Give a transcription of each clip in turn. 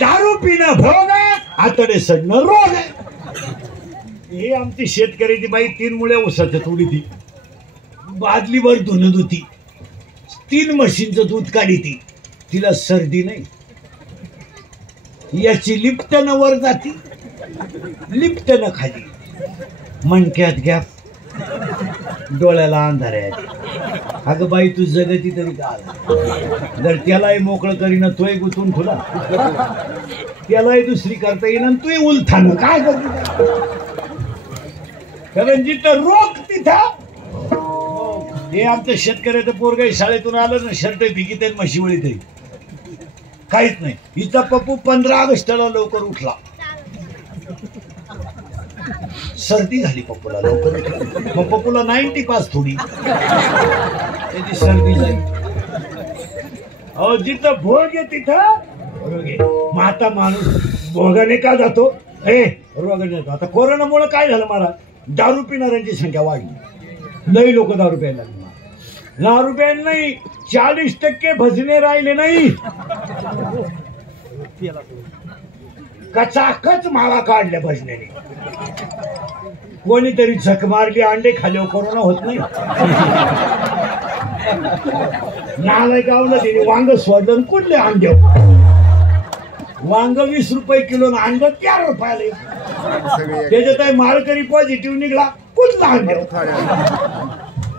दारू पिणं भोग आहे, आतडे सडणं रोग आहे. हे आमची शेतकऱ्याची बाई 3 मुळे ऊसाचं तोडी ती, बादलीवर धुणं धुती, 3 म्हशींचं दूध काढी ती. तिला सर्दी नाही, याची लिप्टन वर जाती, लिप्टन खाली, मणक्यात गॅप, डोळ्याला अंधार आहे. अगं बाई तू जगती तरी का, जर त्यालाही मोकळं करीन तोही गुंतून खुला, त्यालाही दुसरी करता येईन तोही उलथान काय करते. कारण जिथं रोग तिथं. हे आमचं शेतकऱ्याचं पोरग शाळेतून आलं ना, शर्ट भिकीत आहेत, म्हशी वळीत आहे, काहीच नाही. हिचा पप्पू 15 ऑगस्टला लवकर उठला, सर्दी झाली पप्पूला लवकर. मग पप्पूला 90 पास थोडी, त्याची सर्दी झाली. अहो जिथं भोग आहे तिथं रोग आहे. मग आता माणूस भोगाने का जातो, हे रोगाने जातो. आता कोरोनामुळे काय झालं महाराज, दारू पिणाऱ्यांची संख्या वाढली, लई लोक दारू प्यायला लागली. दारू प्यायला नाही, 40% भजने राहिले नाही, कचाकच माळा काढल्या भजनेने. कोणीतरी झक मारली, अंडे खाल्यावर कोरोना होत नाही. नालाय गावलं तिने वांग सोडलं, कुठले अंडे, वांग 20 रुपये किलो, अंड 4 रुपयाला. त्याच्यात माळकरी पॉझिटिव्ह निघाला, कुठला अंडे.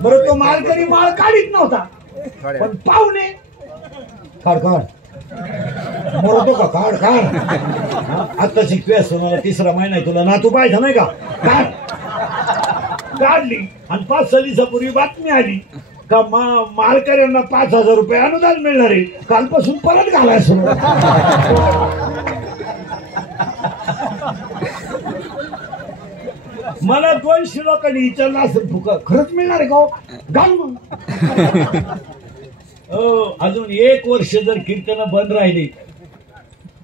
बरं तो माळकरी माळ काढीत नव्हता, पण पाहुणे काढ काढ मरतो का, काढ काढ. आता शिकवेस तुम्हाला 3रा महिना आहे, तुला नातू पाहिजे नाही का, काढ. काढली आणि 5-6 दिवसापूर्वी बातमी आली का माळकऱ्यांना 5,000 रुपये अनुदान मिळणार आहे. कालपासून परत घालाय सुरू. मला 200 लोकांनी विचारलं असेल, फुका खरंच मिळणार आहे का, घाल मग. अजून 1 वर्ष जर कीर्तन बंद राहिली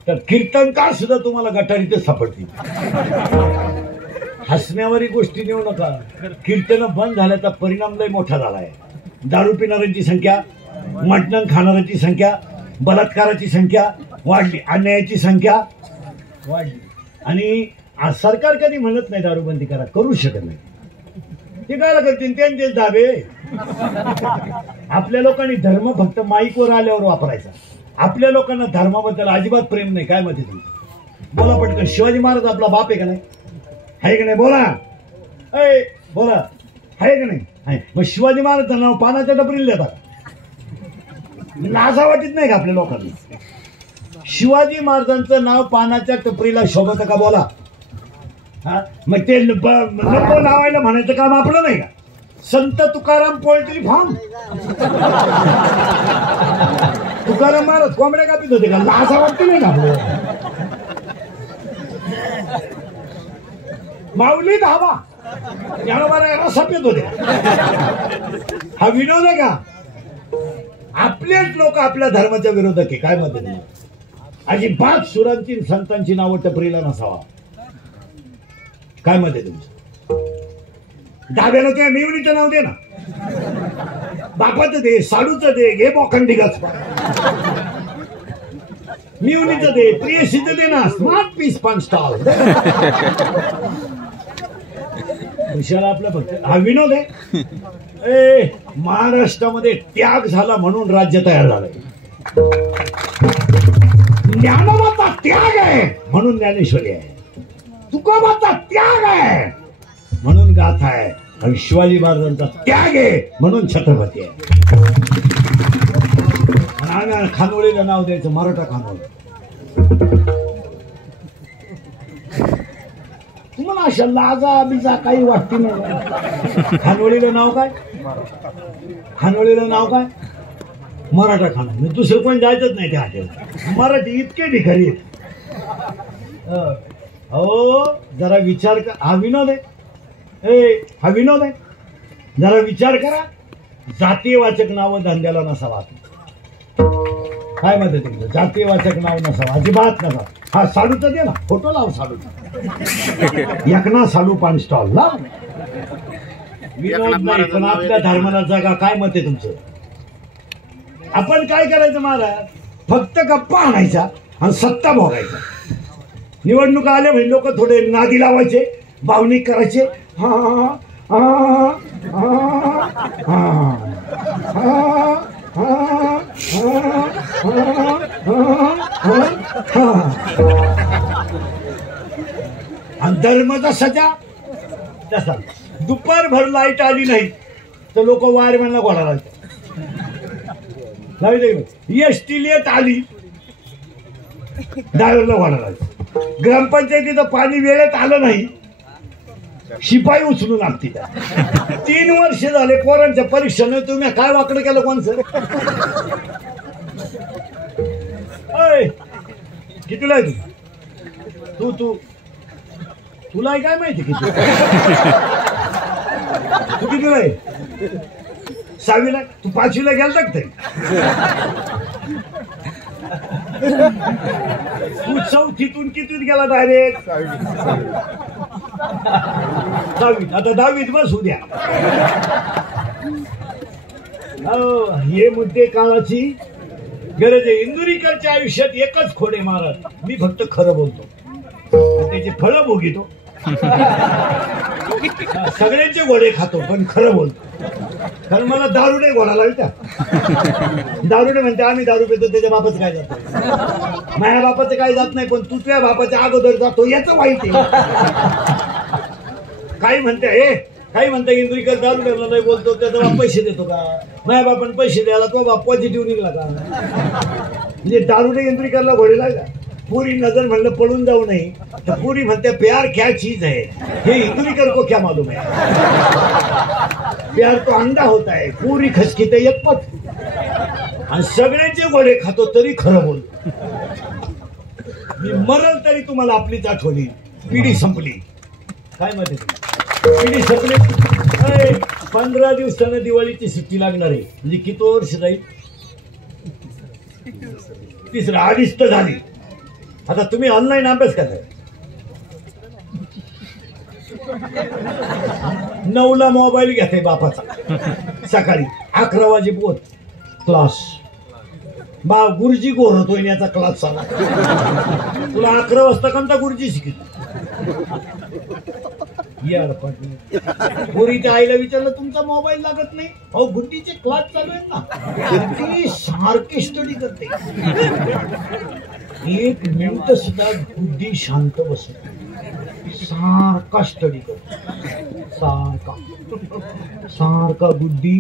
तर कीर्तनकार सुद्धा तुम्हाला गटारीतच सापडतील. हसण्यावरी गोष्टी नेऊ नका. कीर्तन बंद झाल्याचा परिणाम लय मोठा झाला आहे. दारू पिणाऱ्यांची संख्या, मटण खाणाऱ्यांची संख्या, बलात्काराची संख्या वाढली, अन्यायाची संख्या वाढली. आणि सरकार कधी म्हणत नाही दारूबंदी करा, करू शकत नाही. ते काय करतील, त्यांचे दाबे. आपल्या लोकांनी धर्म फक्त माईकवर आल्यावर वापरायचा. आपल्या लोकांना धर्माबद्दल अजिबात प्रेम नाही. काय म्हणते तुम्ही, बोला पटकन. शिवाजी महाराज आपला बाप आहे का नाही, आहे का नाही, बोला. अय बोला, आहे का नाही, आहे. मग शिवाजी महाराजांचं नाव पानाच्या टपरीला देतात, लाजा वाटत नाही का आपल्या लोकांना. शिवाजी महाराजांचं नाव पानाच्या टपरीला शोभत का, बोला. हा मग ते नको लावायला म्हणायचं काम आपलं नाही का. संत तुकाराम पोल्ट्री फार्म, तुकाराम महाराज कोंबड्या कापीत होते का, लाजा वाटते नाही का आपलं. माऊली धाबा याला सफेद होते. हा विनोद आहे का. आपलेच लोक आपल्या धर्माच्या विरोधात आहे. काय म्हणते नाही, अजिबात सुरांची संतांची नावं टपरीला नसावा. काय म्हणते तुमचं, डाब्याला त्या मेवणीचं नाव दे ना, बापाचं दे, साडूचं दे, घे बोखंडीगाच, मिवणीचं दे, प्रियशीचं दे ना, स्मार्ट पीस 5 स्टॉल. विषयाला आपलं फक्त हा विनोद आहे. महाराष्ट्रामध्ये त्याग झाला म्हणून राज्य तयार झालंय. ज्ञानोबाचा त्याग आहे म्हणून ज्ञानेश्वरी आहे. तुकोबाचा त्याग आहे म्हणून गाथा आहे. आणि शिवाजी महाराजांचा त्याग आहे म्हणून छत्रपती आहे. आणि खानोळीला नाव द्यायचं मराठा खानोळी. तुम्हाला अशा लाजा बिजा काही वाटते नाही. खानोळीला नाव काय, खानोळीला नाव काय, मराठा खानोळी. दुसरं कोण जायचंच नाही त्या हॉटेल. मराठी इतके भिकारी आहेत. हो जरा विचार कर. हा विनोद आहे. हा विनोद आहे. जरा विचार करा. जातीयवाचक नाव धंद्याला नसावा. काय म्हणते तुमचं, जातीयवाचक नाव नसावं, अजिबात नसावं. हा साडूचा दे ना, फोटो लाव साडूचा. एकना साडू पान स्टॉल लाव. विनोद नाही पण आपल्या धर्माला जगा. काय मत आहे तुमचं. आपण काय करायचं महाराज, फक्त गप्पा आणायचा आणि सत्ता भोगायचा. निवडणुका आल्या म्हणजे लोक थोडे नादी लावायचे, भावनिक करायचे. हा हा हा आणि धर्माचा सजा तसा. दुपारभर लाईट आली नाही तर लोक वायरमॅनला घोडा लावतात. एसटी लेट आली ड्रायव्हरला घोडा लावतात. ग्रामपंचायतीचं पाणी वेळेत आलं नाही शिपाई उचलून आणते. 3 वर्ष झाले पोरांच्या परीक्षेने तुम्ही काय वाकडं केलं कोणचं? कितीला आहे तू? तू तुला काय माहिती किती? तू कितीला आहे? 6वीला? तू 5वीला गेलता का तरी? तू 4थीतून कितीत गेला डायरेक्ट? 10वीत. आता 10वीत बसू द्या. हे मुद्दे काळाची गरज आहे. इंदुरीकरच्या आयुष्यात एकच खोडे महाराज, मी फक्त खरं बोलतो, त्याची फळं भोगितो. सगळ्यांचे घोडे खातो पण खरं बोलतो. कारण मला दारुडे घोडा लावता. दारुडे म्हणते आम्ही दारू पितो, त्याच्या बापाचं काय जात नाही. माझ्या बापाचं काय जात नाही, पण तू तुझ्या बापाच्या अगोदर जातो याच वाईट आहे. काही म्हणते इंद्रिकर दारुड्याला नाही बोलतो, त्याचा बाप पैसे देतो का? माझ्या बापाने पैसे द्यायला तो बाप पॉझिटिव्ह निघला का? म्हणजे दारुडे इंद्रिकरला घोडे लागला. पुरी नजर म्हणलं पळून जाऊ नये तर पुरी म्हणते प्यार क्या चीज है, हे इंदुरीकर को क्या मालूम है. प्यार तो अंडा होता है, पुरी खसकीते एक पत. आणि सगळ्यांचे घोडे खातो तरी खरं बोलतो. मी मरल तरी तुम्हाला आपलीच आठवणी. पिढी संपली. काय माहिती पिढी संपली. 15 दिवसानं दिवाळीची सुट्टी लागणार आहे. म्हणजे किती वर्ष जाईल? 3.5 तर झाली. आता तुम्ही ऑनलाईन अभ्यास करताय. 9ला मोबाईल घेते बापाचा. सकाळी 11 वाजे पोहोच क्लास. बा गुरुजी गोरतोय याचा क्लास चाला. तुला 11 वाजता कोणता गुरुजी शिकित? पोरीच्या आईला विचारलं तुमचा मोबाईल लागत नाही? अहो गुड्डीचे क्लास चालू आहेत ना. ती सारखी स्टडी करते. 1 मिनिट सुद्धा गुड्डी शांत बसत. सारखा स्टडी करते. सारखा गुड्डी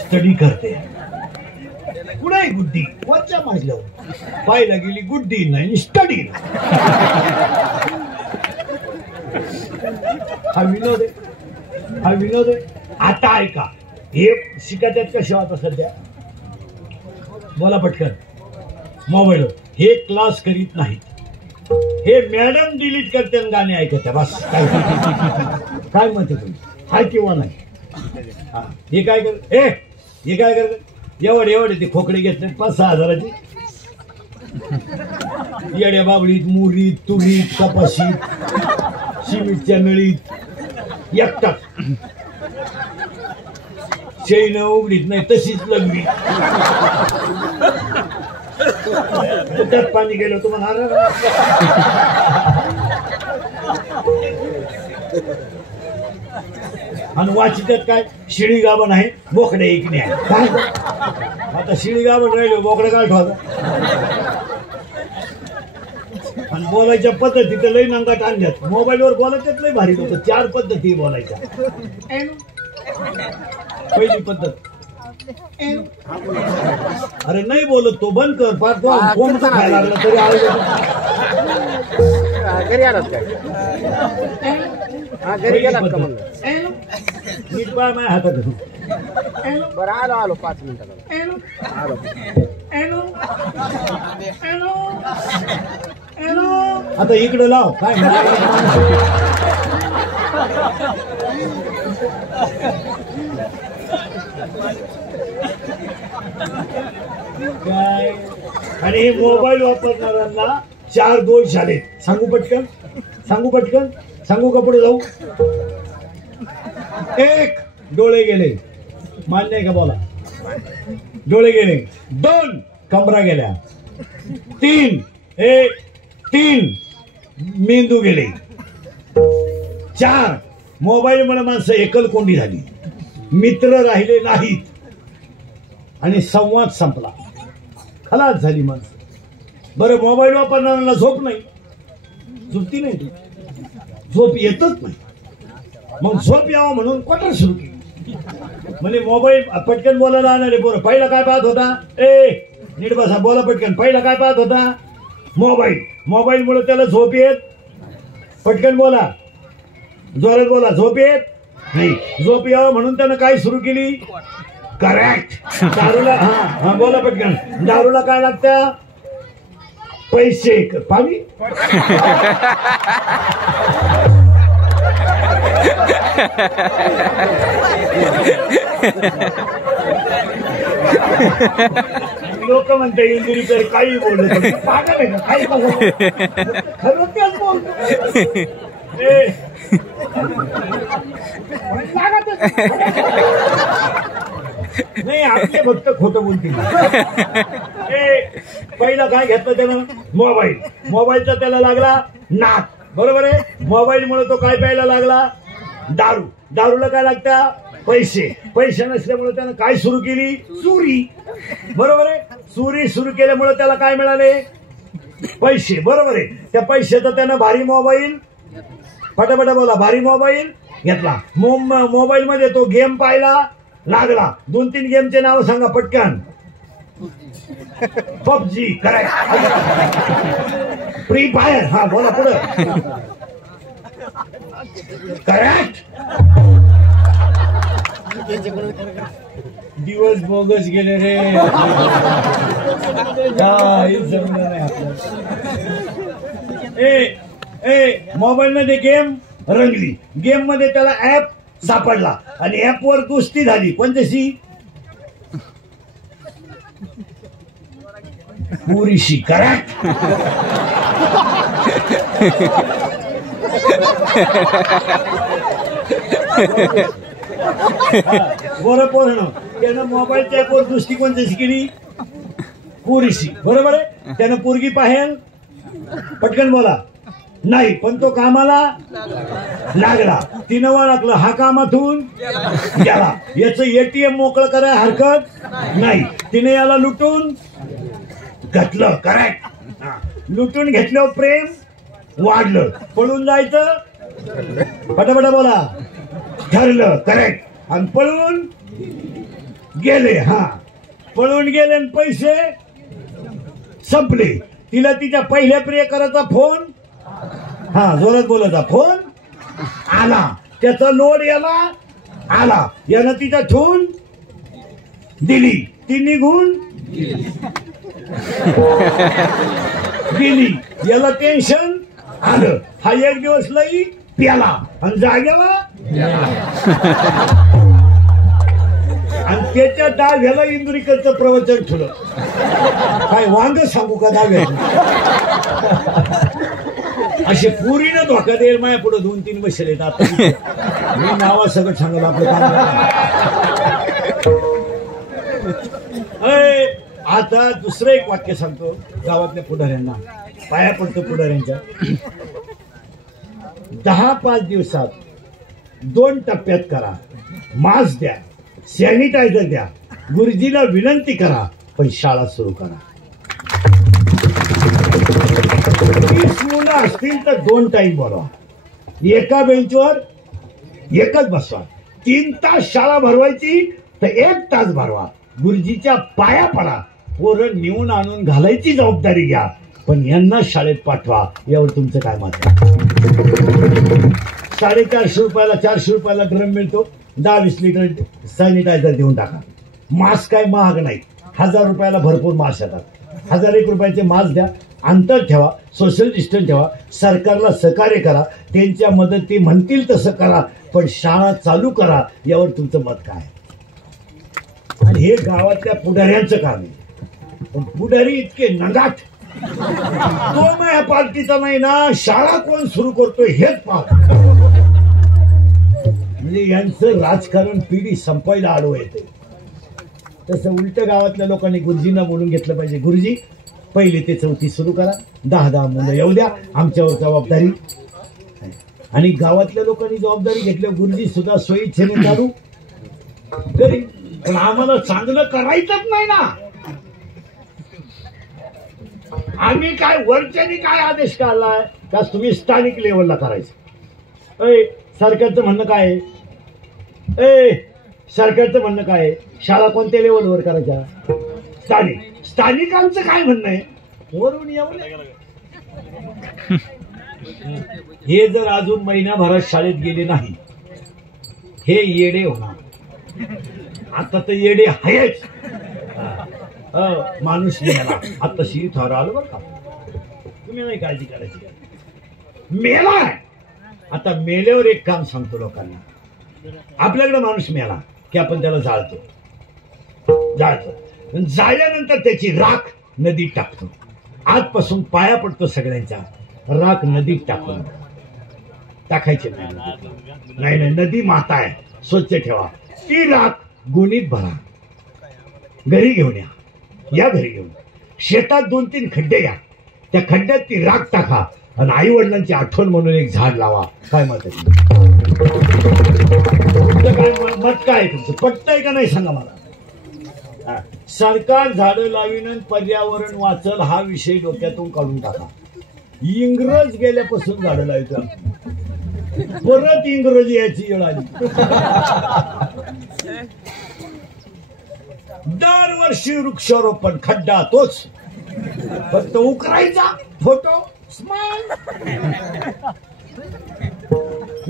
स्टडी करते. कुठे गुड्डी? कोणच्या माझल्यावर पाहायला गेली गुड्डी नाही स्टडी. हा विनोद आहे. आता ऐका, हे शिकायच्यात कशा होता सध्या? बोला पटकन. मोबाईल हे क्लास करीत नाहीत. हे मॅडम डिलीट करते आणि गाणे ऐकत. बस काय म्हणते तुम्ही? हाय किंवा नाही? हे काय करत? एवढे ते खोकडे घेतले 5-6 हजाराची. येड्या बाबळीत, मुरीत, तुरीत, कपाशीत, सिमेंटच्या नळीत एकटाच. शेण उघडीत नाही तशीच लगवी. त्यात पाणी गेलं तुम्हाला. आणि वाचितात काय? शिळी गाभण आहे, बोकडे ऐकणे आहे. काय आता शिळी गाभण राहिलो, बोकडे काय ठेवायचं? आणि बोलायच्या पद्धती तर लई नंगाट आणल्यात. मोबाईलवर बोलायच्यात लई भारी लोक. 4 पद्धती बोलायच्या. पहिली पद्धत, अरे नाही बोलत तो बंद कर. फार तो फोन खायला लागला तरी घरी आलात काय? घरी गेलात का? मग नीट पाय माझ्या हातात. बरं आलो 5 मिनिटात आलो. आता इकडे लाव. काय काय? आणि हे मोबाईल वापरणाऱ्यांना 4 दोष झाले. सांगू पटकन? सांगू का पुढे जाऊ? 1, डोळे गेले. मान्य आहे का? बोला. डोळे गेले. 2, कमरा गेल्या, 3 मेंदू गेले, 4 मोबाईलमुळे माणसं एकलकोंडी झाली, मित्र राहिले नाहीत आणि संवाद संपला, खलास झाली माणसं. बरं, मोबाईल वापरणाऱ्यांना झोप नाही, झोपती नाही, ती झोप येतच नाही. मग झोप यावं म्हणून क्वार्टर सुरू केली. म्हणजे मोबाईल पटकन बोलायला आणणारे पोरं पहिला काय पाहत होता, नीट बसा, बोला पटकन, पहिला काय पाहत होता, मोबाईलमुळे त्याला झोप येत, पटकन बोला, जोरात बोला, झोप येत नाही. झोप यावं म्हणून त्यानं काय सुरू केली, करेक्ट, दारूला, हा बोला पटकन, दारूला काय लागतं, पैसे, पाणी. लोक म्हणते इंजुरी तर काही बोलत पागल आहे का, काही खरं तेच बोलतो. नाही, आपले फक्त खोटं बोलतील. पहिला काय घेतलं त्यानं, मोबाईलचा त्याला लागला नाक, बरोबर आहे. मोबाईलमुळे तो काय प्यायला लागला, दारूला काय लागतं, पैसे नसल्यामुळे त्यानं काय सुरू केली, चोरी, बरोबर आहे. चोरी सुरू केल्यामुळे त्याला काय मिळाले, पैसे, बरोबर आहे. त्या पैशाचा त्यानं भारी मोबाईल, फटाफट बोला, भारी मोबाईल घेतला. मोबाईल मध्ये तो गेम पाहायला लागला. 2-3 गेमचे नाव सांगा पटकन. PUBG, correct. फ्री फायर, हा बोला पुढं, करेक्ट. दिवस बोगस गेले रे, जमलं नाही आपल्याला. मोबाईल मध्ये गेम रंगली, गेम मध्ये त्याला ऍप सापडला आणि ऍप वर कुस्ती झाली. कोणत्याशी, पुरीशी, करेक्ट. बरं पोरणं, त्यानं मोबाईलच्या ऍपवर कुस्ती कोणत्याशी केली, पुरीशी, बरोबर आहे. त्यानं पोरगी पाहेल, पटकन बोला, नाही, पण तो कामाला लागला. तिनं वाळखलं, हा कामातून गेला. याचं एटीएम मोकळं करायला हरकत नाही. तिने याला लुटून घेतलं, करेक्ट. लुटून घेतल्यावर प्रेम वाढलं, पळून जायचं, पटापटा बोला, ठरलं, करेक्ट. आणि पळून गेले, पळून गेले आणि पैसे संपले. तिला तिच्या पहिल्या प्रियकराचा फोन, जोरात बोलायचा, फोन आला, त्याचा लोड याला आला, यानं तिचा ठेवून दिली, ती निघून गेली. याला टेन्शन आलं, हा एक दिवस लई प्याला आणि जाग्याला, आणि त्याच्या डाव्याला इंदुरीकरचं प्रवचन ठेवलं. काय वांग सांगू का डाव्याला, असे पुरीनं धोका देईल माझ्या पुढे 2-3 बसेल येतात. मी नावा सगळं सांगत आपलं काम. आता दुसरं एक वाक्य सांगतो गावातल्या पुढाऱ्यांना, पाया पडतो पुढाऱ्यांच्या. 10-5 दिवसात 2 टप्प्यात करा, मास्क द्या, सॅनिटायझर द्या, गुरुजीला विनंती करा, पण शाळा सुरू करा. 30 मुलं असतील तर 2 टाइम बोलवा, एका बेंचवर एकच बसवा. 3 तास शाळा भरवायची तर 1 तास भरवा. गुरुजीच्या पाया पडा, पोरं नेऊन आणून घालायची जबाबदारी घ्या, पण यांना शाळेत पाठवा. यावर तुमचं काय मत आहे? 450 रुपयाला 400 रुपयाला ड्रम मिळतो, 10-20 लिटर सॅनिटायझर देऊन टाका. मास्क काय महाग नाही, 1000 रुपयाला भरपूर मास्क येतात. 1001 रुपयाचे मास्क द्या, अंतर ठेवा, सोशल डिस्टन्स ठेवा, सरकारला सहकार्य करा, त्यांच्या मदती म्हणतील तसं करा, पण शाळा चालू करा. यावर तुमचं मत काय? आणि हे गावातल्या पुढाऱ्यांचं काम आहे. पण पुढारी इतके नगाट, तो माझ्या पार्टीचा नाही ना, शाळा कोण सुरू करतोय हेच पाहत. म्हणजे यांचं राजकारण पिढी संपायला आडवं येते. तसं उलट गावातल्या लोकांनी गुरुजींना बोलून घेतलं पाहिजे. गुरुजी, 1ली ते 4थी सुरू करा, 10 मुलं येऊ द्या, आमच्यावर जबाबदारी. आणि गावातल्या लोकांनी जबाबदारी घेतल्यावर गुरुजी सुद्धा स्वइच्छेने चालू करी. पण आम्हाला चांगलं करायचंच नाही ना. आम्ही काय वरच्यानी काय आदेश काढलाय का तुम्ही स्थानिक लेवलला करायचं? सरकारचं म्हणणं काय आहे? सरकारचं म्हणणं काय आहे? शाळा कोणत्या लेवलवर करायच्या? स्थानिकांचं काय म्हणणं आहे? वरून येऊन हे जर अजून महिन्याभरात शाळेत गेले नाही, हे येडे होणार. आता तर येडे आहेच. माणूस मेला, आताशी ठरवलं आलं बरं का, तुम्ही नाही काळजी करायची. मेलाय, आता मेल्यावर एक काम सांगतो लोकांना. आपल्याकडे माणूस मेला की आपण त्याला जाळतो. जाळल्यानंतर त्याची राख नदीत टाकतो. आजपासून पाया पडतो सगळ्यांच्या, राख नदीत टाकायची नाही. नदी माता आहे, स्वच्छ ठेवा. ती राख गोणीत भरा, घरी घेऊन या घरी घेऊन. शेतात 2-3 खड्डे या, त्या खड्ड्यात ती राख टाका आणि आई वडिलांची आठवण म्हणून एक झाड लावा. काय मत आहे काय मत काय तुमचं? पटतंय का नाही सांगा मला. सरकार झाडं लावीन आणि पर्यावरण वाचल हा विषय डोक्यातून काढून टाका. इंग्रज गेल्यापासून झाडं लावतो, परत इंग्रजी याची वेळ आली. दरवर्षी वृक्षारोपण, खड्डा तोच, फक्त उकरायचा, फोटो, स्माइल.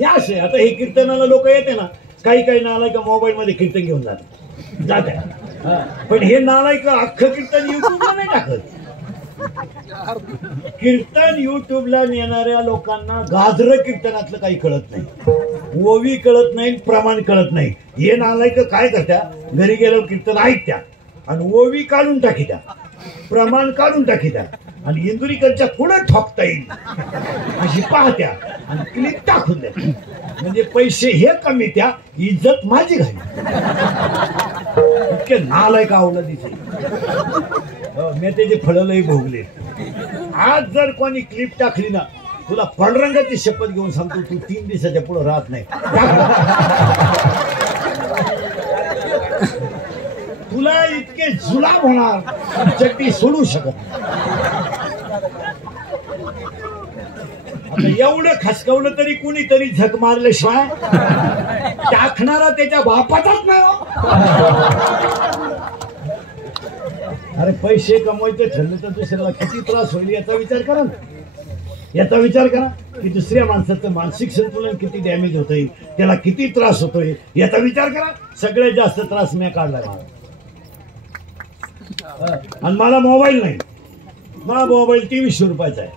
असे आता हे कीर्तनाला लोक येते ना, काही नालायक मोबाईल मध्ये कीर्तन घेऊन जात. पण हे नालायक अख्खं कीर्तन युट्यूबला नाही टाकत. कीर्तन युट्यूबला नेणाऱ्या लोकांना गाजर कीर्तनातलं काही कळत नाही, ओवी कळत नाही, प्रमाण कळत नाही. हे नालायक काय करत्या, घरी गेल्यावर कीर्तन ऐकत्या आणि ओवी काढून टाकीत्या, प्रमाण काढून टाकीत्या आणि इंदुरीकरच्या पुढे ठोकता येईल अशी पाहत्या आणि क्लिप टाकून द्या. म्हणजे पैसे हे कमी, त्या इज्जत माझी घाली. इतके नालायक आवडलं दिसे. मी त्याचे फळलंही भोगले. आज जर कोणी क्लिप टाकली ना, तुला पांडुरंगाची शपथ घेऊन सांगतो, तू 3 दिवसाच्या पुढे राहत नाही. तुला इतके जुलाब होणार, चट्टी सोडू शकत. आता एवढं खसकवलं तरी कुणीतरी झक मारल्याशिवाय टाकणारा त्याच्या बापाचाच नाही. अरे पैसे कमवायचे ठरले तर दुसऱ्याला किती त्रास होईल याचा विचार करा की दुसऱ्या माणसाचं मानसिक संतुलन किती डॅमेज होतंय, त्याला किती त्रास होतोय याचा विचार करा. सगळ्यात जास्त त्रास मी काढला आणि मला मोबाईल नाही. मला मोबाईल 2300 रुपयाचा आहे.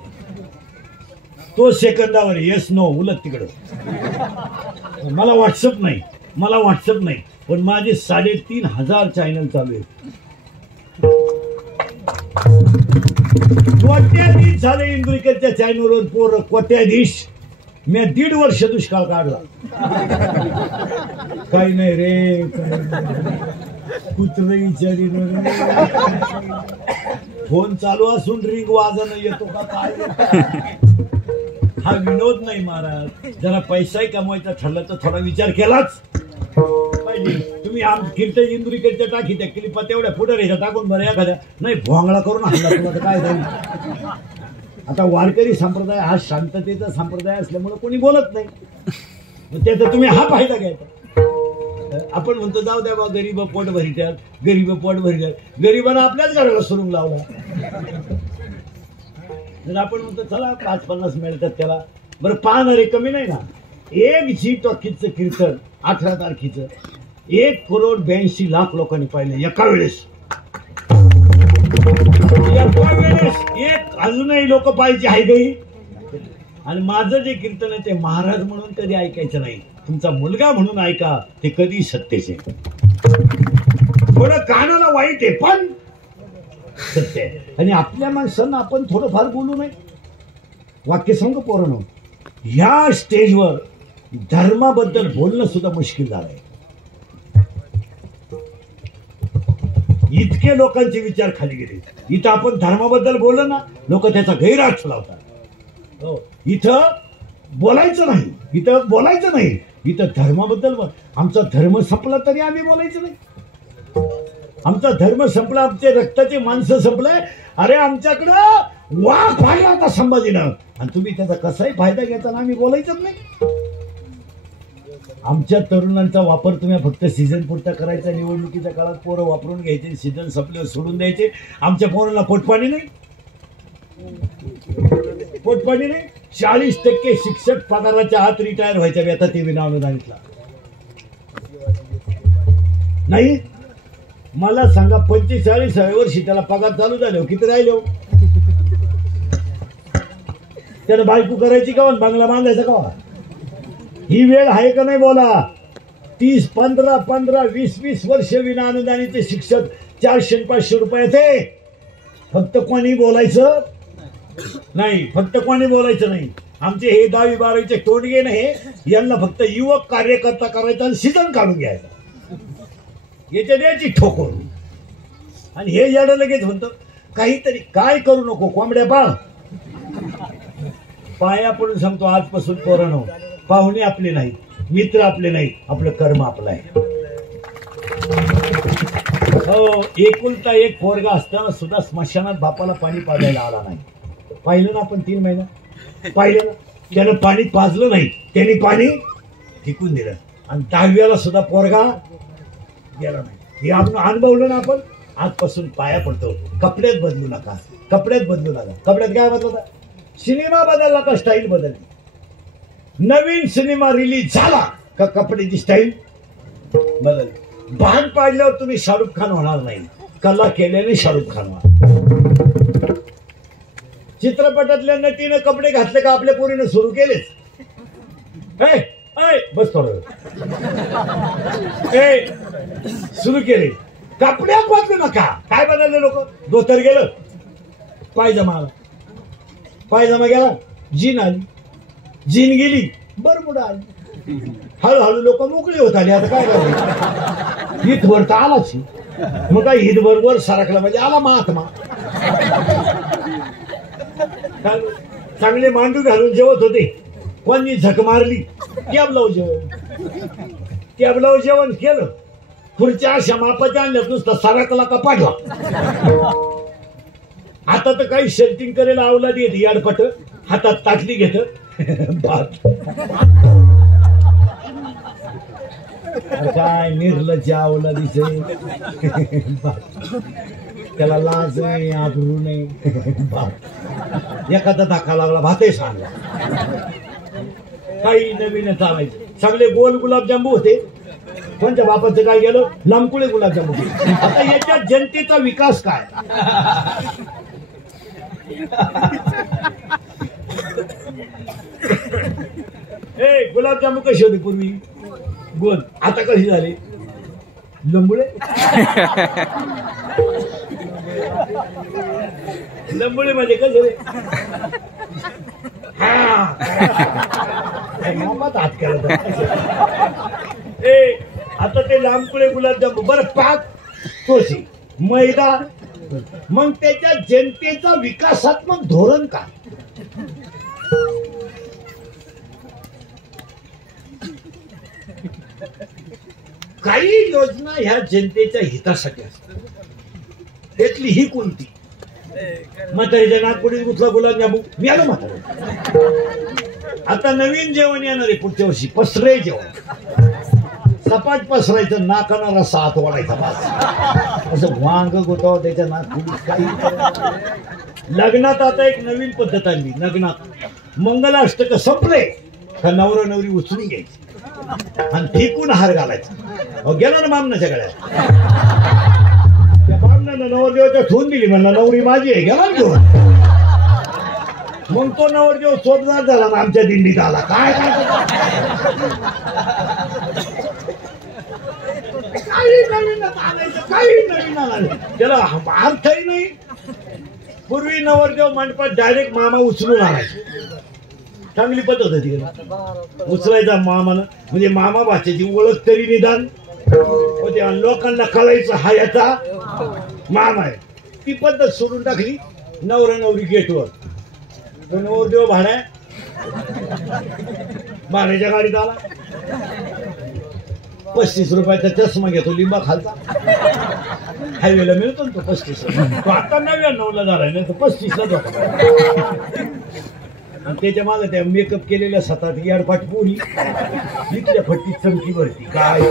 तो सेकंदावर येस नो उलट तिकडं. मला व्हॉट्सअप नाही, पण माझे 3500 चॅनल चालू आहेत. कोट्याधीश झाले इंदुरीकरच्या चॅनलवर पोर, कोट्याधीश. मी 1.5 वर्ष दुष्काळ काढला. काही नाही रे, कुत्रे विचारी. फोन चालू असून रिंग वाजणं येतो का काय? हा विनोद नाही महाराज. जरा पैसाही कमवायचा ठरला तर थोडा विचार केलाच पाहिजे. तुम्ही कीर्तन इंदुरीकरच्या टाकी त्या क्लिपा तेवढ्या पुढे रेषा टाकून बरं एखाद्या नाही भोंगळा करून हल्ला तुला काय जाईल. आता वारकरी संप्रदाय हा शांततेचा संप्रदाय असल्यामुळे कोणी बोलत नाही. त्याचा तुम्ही हा फायदा घ्यायचा. आपण म्हणतो जाऊ द्या बा, गरीब पोट भरित्यात, गरीबांना आपल्याच घराला सुरुंग लावला. आपण म्हणतो चला 5-50 मिळतात त्याला. बरं पाहणारे कमी नाही ना. 1 झी टॉकीजचं कीर्तन 18 तारखेचं 1,82,00,000 लोकांनी पाहिले एका वेळेस. एक अजूनही लोक पाहिजे आहे गई. आणि माझं जे कीर्तन आहे ते महाराज म्हणून कधी ऐकायचं नाही, तुमचा मुलगा म्हणून ऐका. ते कधी सत्तेचे. थोडं कानाला वाईट आहे पण सत्य आहे. आणि आपल्या माणसांना आपण थोडंफार बोलू नये. वाक्य सांगू पोरांनो, ह्या स्टेजवर धर्माबद्दल बोलणं सुद्धा मुश्किल झालंय. इतके लोकांचे विचार खाली गेले. इथं आपण धर्माबद्दल बोललो ना, लोक त्याचा गैरअर्थ लावतात. हो, इथं बोलायचं नाही, इथं बोलायचं नाही, इथं धर्माबद्दल आमचा धर्म संपला तरी आम्ही बोलायचं नाही. आमचा धर्म संपला, आमचे रक्ताचे माणसं संपलंय. अरे आमच्याकडं वाघ पाहिला होता संभाजीनं, आणि तुम्ही त्याचा कसाही फायदा घेताना आम्ही बोलायचंच नाही. आमच्या तरुणांचा वापर तुम्ही फक्त सीझन पुरता करायचा. निवडणुकीच्या काळात पोरं वापरून घ्यायचे, सीझन संपल्यावर सोडून द्यायचे. आमच्या पोरांना पोटपाणी नाही, पोटपाणी नाही. 40% शिक्षक पगाराच्या आत रिटायर व्हायच्या व्यथा ते विना अनुदानितला नाही. मला सांगा 45व्या वर्षी त्याला पगार चालू झाले किती राहिले हो? त्याला बायको करायची का, बंगला बांधायचा का? ही वेळ आहे का नाही बोला. 30, 15, 20 वर्ष विना अनुदानित शिक्षक 400-500 रुपये. फक्त कोणी बोलायचं नाही, फक्त कोणी बोलायचं नाही. आमचे हे 10वी 12वीचे तोडगे नाही, यांना फक्त युवक कार्यकर्ता करायचा आणि सीझन काढून घ्यायचा, याच्या द्यायची ठोकून. आणि हे याडं लगेच म्हणतं काहीतरी काय करू नको, कोंबड्या पाळ. पाया पडून सांगतो आजपासून पोरांनो, पाहुणे आपले नाही, मित्र आपले नाही, आपलं कर्म आपलं आहे. हो, एकुलता एक पोरगा असताना सुद्धा स्मशानात बापाला पाणी पाजायला आला नाही. पाहिलं ना आपण 3 महिना पाहिलं ना, त्यानं पाणी पाजलं नाही, त्यांनी पाणी फेकून दिलं. आणि 10व्याला सुद्धा पोरगा गेला नाही. हे आपण अनुभवलं ना आपण. आजपासून पाया पडतो, कपड्यात बदलू नका, कपड्यात बदलू नका. कपड्यात काय बदलता? सिनेमा बदलला का स्टाईल बदलली? नवीन सिनेमा रिलीज झाला का कपड्याची स्टाईल बदलली. भान पाडल्यावर तुम्ही शाहरुख खान होणार नाही, कला केल्याने शाहरुख खान होणार. चित्रपटातल्या नटीनं कपडे घातले का आपल्या पोरीनं सुरू केलेच. बस थोडं सुरू केले. कपड्यात बदलू नका. काय बदलले लोक? धोतर गेलं, पायजमा आला, पायजमा गेला, जीन आली, जीन गेली, बरमुडा आली. हळूहळू लोक मोकळी होत आली. आता काय करायचं? ईदवर तर आलाच, मग काय ईद बरोबर सरकला म्हणजे आला महात्मा. चांगले मांडू घालून जेवत होते, कोणी झक मारली, टॅबलाव जेवण केलं. खुर्च्या अशा मापाच्या आणल्यात, नुसतं सरकला का पाडला. आता तर काही शेल्टिंग करायला अवलादी येते, याडपट हातात ताटली घेत भात. काय निर्लज्ज अवलादीचे. त्याला लाज नाही, आबरू नाही. भात एखादा धक्का लागला, भातही सांगला. काही नवीन चालायचं. सगळे गोल गुलाबजांबू होते, कोणत्या बापाचं काय गेलं? लांबकुळे गुलाबजांबू. आता याच्यात जनतेचा विकास काय? गुलाबजांबू कशी होती पूर्वी? गोल. आता कशी झाली? लंबुळे. लंबुळे म्हणजे कसे रे? हात केला. आता ते लांबकुळे गुलाबजांबू. बरं, पाक तोशी मैदा. मग त्याच्या जनतेचा विकासात्मक धोरण काय? काही योजना ह्या जनतेच्या हितासाठी असतात. त्यातली ही कोणती? म्हातारीच्या नागपुडीत गुथला गुलाबजांबू मिळालं म्हातारी. आता नवीन जेवण येणार आहे पुढच्या वर्षी, पसरे जेवण. सपाट पसरायचं, नाकाना रस्सा हात वाढायचा, असं वांग गोताव त्याच्या नागपुडीत. काही लग्नात आता एक नवीन पद्धत आणली. लग्नात मंगलाष्टक संपले का नवरा नवरी उचलून घ्यायची आणि फेकून हार घालायचा. गेला ना बामणाच्या गळ्यात. त्या बामणानं नवरदेवाच्या ठेवून दिली, म्हणला नवरी माझी आहे, गेला ना घेऊन. मग तो नवरदेव सोबदार झाला ना आमच्या दिंडीत आला. काय काही नवीन आणायचं, काही नवीन आणायचं, त्याला अर्थही नाही. पूर्वी नवरदेव मंडपात डायरेक्ट मामा उचलून आणायचे. चांगली पद्धत होती, उचलायचा मामानं, म्हणजे मामा भाषेची ओळख तरी निदान होते. लोकांना कळायचं हा याचा मामा आहे. ती पद्धत सोडून टाकली. नवरा नवरी गेटवर, तो नवरदेव भाड्याच्या गाडीत आला. 35 रुपयाचा चष्मा घेतो लिंबा खालचा. हायवेला मिळतो ना तो 35. तो आता 99ला झालाय, नाही तर 35ला जातो. त्याच्या मागे त्या मेकअप केलेल्या 7-8 याडपाट पोरी, इथल्या फट्टीत चमकी भरती. काय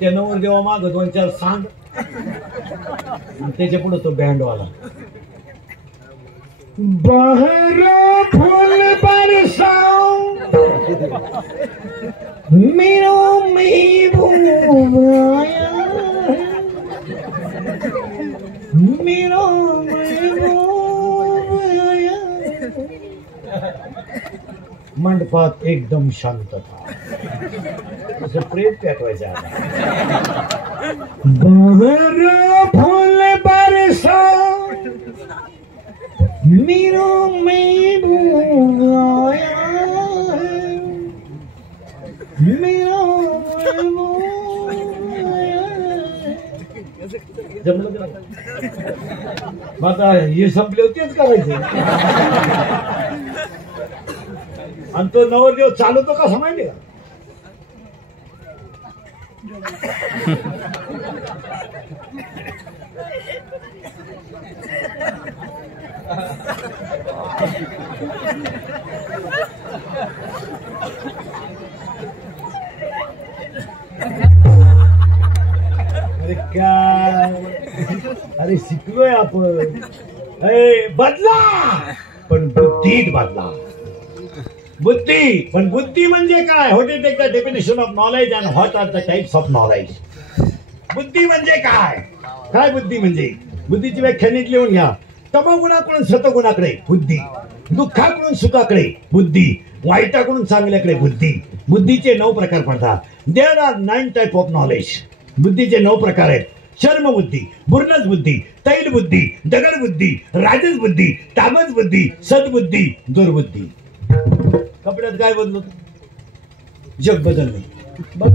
त्या नवरदेवा माग 2-4 सांग, त्याच्या पुढे तो बँडवाला. बाहर फूल बरसाओ मेरा महबूब आया, मेरा महबूब आया. मंडपात एकदम शांतता. असं प्रेम पेटवायचं. बाहर फूल बरसाओ मेरा महबूब आया, मेरा महबूब आया. जमलं का? आता हे संपले होतेच करायचे. आणि तो नवरदेव चालवतो कसा माहिती का? अरे काय, अरे शिकलोय आपण. बदला पण बुद्धीत बदला. बुद्धी पण बुद्धी म्हणजे काय? What is the definition of knowledge and what are the types of knowledge? बुद्धी म्हणजे काय? काय बुद्धी म्हणजे? बुद्धीची व्याख्या नीट लिहून घ्या. तमोगुणाकडून सतगुणाकडे बुद्धी, दुःखाकडून सुखाकडे बुद्धी, वाईटाकडून चांगल्याकडे बुद्धी. बुद्धीचे 9 प्रकार पडतात. There are 9 type of knowledge. बुद्धीचे 9 प्रकार आहेत. शर्म बुद्धी, बुर्नस बुद्धी, तैल बुद्धी, दगड बुद्धी, राजस बुद्धी, तामस बुद्धी, सद्बुद्धी, दुर्बुद्धी. कपड्यात काय बदलत? जग बदलले. बघ,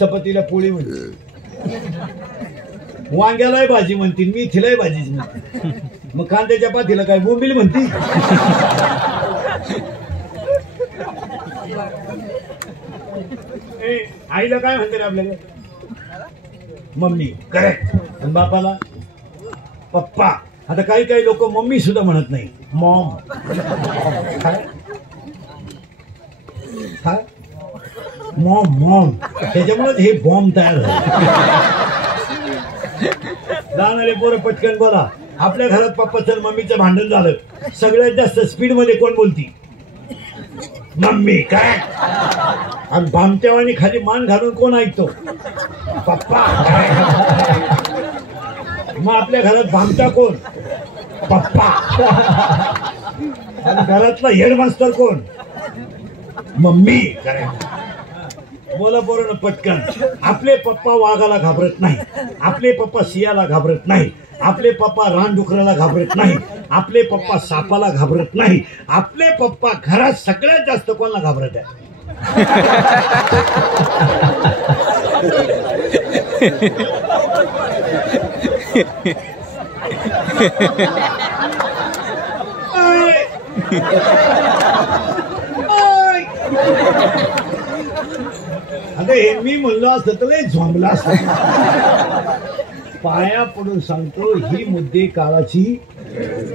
चपातीला पोळी म्हणते, वांग्यालाही भाजी म्हणतील, मेथीलाही भाजीच म्हणते. मग कांद्याच्या पातीला काय बोंबील म्हणती? आईला काय म्हणते रे आपल्याकडे? मम्मी. करेक्ट. आणि बापाला पप्पा. आता काही काही लोक मम्मी सुद्धा म्हणत नाही, मॉम. काय मॉम मॉम. त्याच्यामुळे हे बॉम्ब तयार झाले. जाणारे पोरं पटकन बोला. आपल्या घरात पप्पाचं मम्मीचं भांडण झालं, सगळ्यात जास्त स्पीड मध्ये कोण बोलती? मम्मी. काय? आणि भामट्यावानी खाली मान घालून कोण ऐकतो? पप्पा. मग आपल्या घरात भामटा कोण? पप्पा. आणि घरातला हेडमास्टर कोण? मम्मी. बोला पोरांनो पटकन. आपले पप्पा वाघाला घाबरत नाही, आपले पप्पा सियाला घाबरत नाही, आपले पप्पा रानडुकराला घाबरत नाही, आपले पप्पा सापाला घाबरत नाही. आपले पप्पा घरात सगळ्यात जास्त कोणाला घाबरत आहे? आता हे मी म्हणलो असतं तर लय झोंबला असत. पाया पडून सांगतो, ही मुद्दे काळाची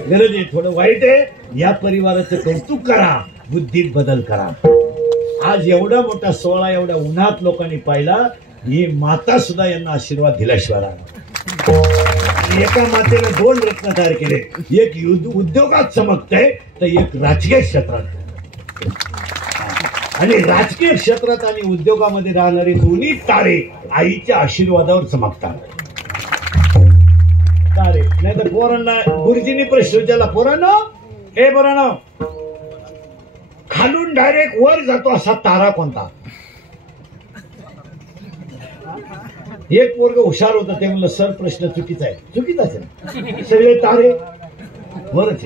गरज आहे. थोडं वाईट आहे, या परिवाराचं कौतुक करा, बुद्धीत बदल करा. आज एवढा मोठा सोहळा एवढ्या उन्हात लोकांनी पाहिला. ही माता सुद्धा यांना आशीर्वाद दिल्याशिवाय राहणार. एका मातेने 2 रत्न तयार केले. एक उद्योगात चमकतंय तर एक राजकीय क्षेत्रात. आणि राजकीय क्षेत्रात आणि उद्योगामध्ये राहणारे दोन्ही तारे आईच्या आशीर्वादावर चमकतात. तारे नाही तर पोरांना गुरुजींनी प्रश्न विचारला, पोरांनो हे पोरांनो, खालून डायरेक्ट वर जातो असा तारा कोणता? एक पोरग हुशार होतं, ते म्हणलं सर प्रश्न चुकीचा आहे. चुकीचाच आहे, सगळे तारे वरच.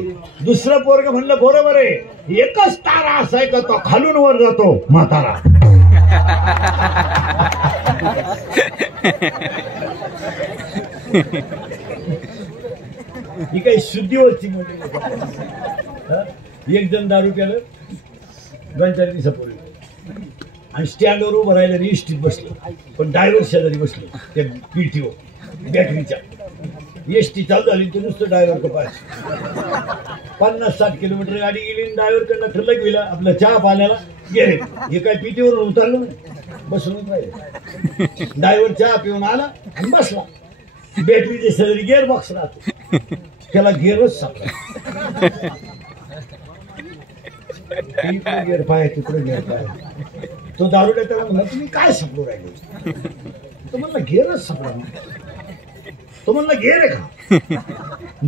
दुसरं पोरग म्हणलं बरोबर आहे, एकच तारा असा आहे का तो खालून वर जातो, म्हातारा. ही काही शुद्धीवरची मोठी हं? एक जण दारू प्यालं 2-4 दिवसापूर्वी आणि स्टँडवर उभं राहिलं इष्टीत बसलं पण ड्रायव्हर शेजारी बसलं त्या पीटीओ बॅटरीच्या एसटी चालू झाली तर नुसतं ड्रायव्हर पाहिजे 50-60 किलोमीटर गाडी गेली ड्रायव्हर कंडक्टर गेला आपला चहा पाण्याला गेले हे काय पीटीवर उतरलं नाही बसूनच राहिले ड्रायव्हर चहा पिऊन आला आणि बसला बॅटरीच्या शेजारी गिअर बॉक्स राहतो त्याला गिअरच सापडला इकडे गिअर पाय तिकडे गिअर पाय तो दारू देता म्हणला तुम्ही काय सापडू राहिले तो म्हणला गिअरच सापडा तो म्हणला गिअर आहे का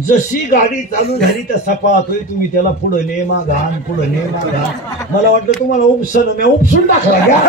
जशी गाडी चालू झाली त्या सपातोय तुम्ही त्याला पुढे ने माघान पुढे ने माघान मला वाटलं तुम्हाला उपसन मी उपसून टाकला घ्या